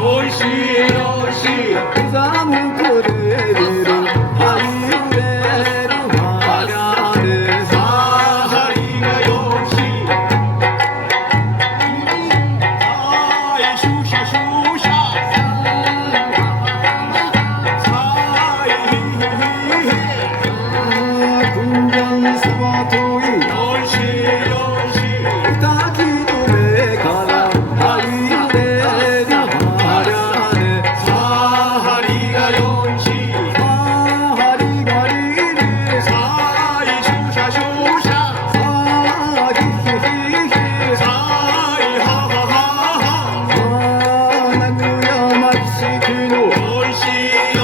おいしいおいしいざむくれるはゆれるはがれさはりがよしはいシュシャシュシャはいくんじゃんそばといおいしいおいしいたきの上からはゆれるはがれはりがよしはりがりれさはいシュシャシュシャあひひひひはいははははあなくやまきしきのおいしい